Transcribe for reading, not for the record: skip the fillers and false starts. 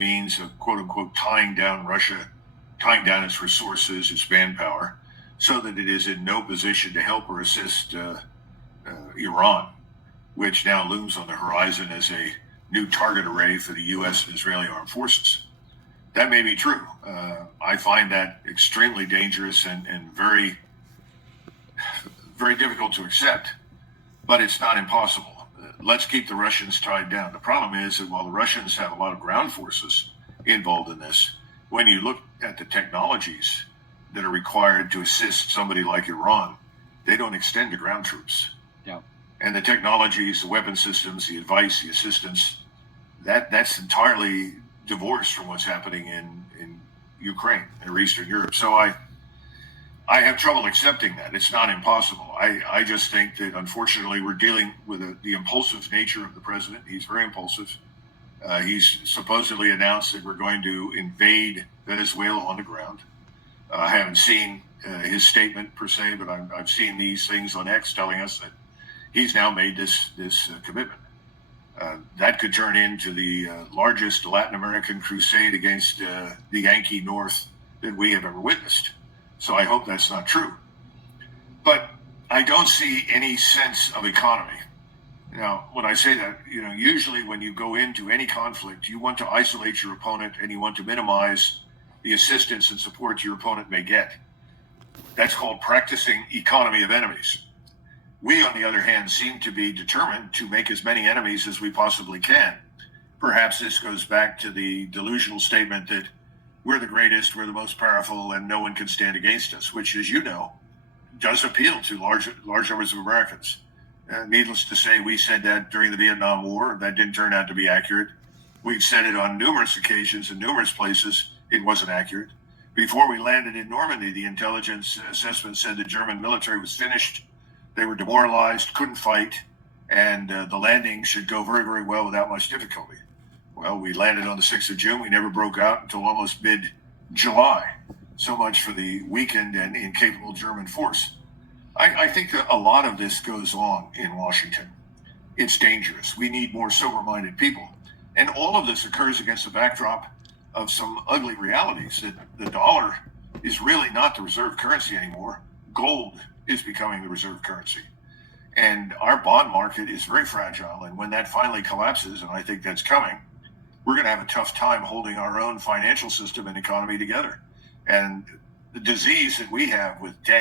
means of quote unquote tying down Russia, tying down its resources, its manpower, so that it is in no position to help or assist Iran, which now looms on the horizon as a new target array for the U.S. and Israeli armed forces. That may be true. I find that extremely dangerous and very, very difficult to accept, but it's not impossible. Let's keep the Russians tied down. The problem is that while the Russians have a lot of ground forces involved in this, when you look at the technologies that are required to assist somebody like Iran, they don't extend to ground troops. Yeah. And the technologies, the weapon systems, the advice, the assistance, that's entirely divorced from what's happening in Ukraine or Eastern Europe. So I have trouble accepting that. It's not impossible. I just think that unfortunately we're dealing with the impulsive nature of the president. He's very impulsive. He's supposedly announced that we're going to invade Venezuela on the ground. I haven't seen his statement per se, but I've seen these things on X telling us that he's now made this commitment. That could turn into the largest Latin American crusade against the Yankee North that we have ever witnessed. So I hope that's not true. But I don't see any sense of economy. Now, when I say that, usually when you go into any conflict, you want to isolate your opponent and you want to minimize the assistance and support your opponent may get. That's called practicing economy of enemies. We, on the other hand, seem to be determined to make as many enemies as we possibly can. Perhaps this goes back to the delusional statement that we're the greatest, we're the most powerful, and no one can stand against us, which, as you know, does appeal to large numbers of Americans. Needless to say, we said that during the Vietnam War. That didn't turn out to be accurate. We've said it on numerous occasions in numerous places. It wasn't accurate. Before we landed in Normandy, the intelligence assessment said the German military was finished. They were demoralized, couldn't fight, and the landing should go very, very well without much difficulty. Well, we landed on the 6th of June. We never broke out until almost mid-July. So much for the weakened and incapable German force. I think that a lot of this goes on in Washington. It's dangerous. We need more sober-minded people. And all of this occurs against the backdrop of some ugly realities that the dollar is really not the reserve currency anymore. Gold is becoming the reserve currency. And our bond market is very fragile. And when that finally collapses, and I think that's coming, we're going to have a tough time holding our own financial system and economy together. And the disease that we have with debt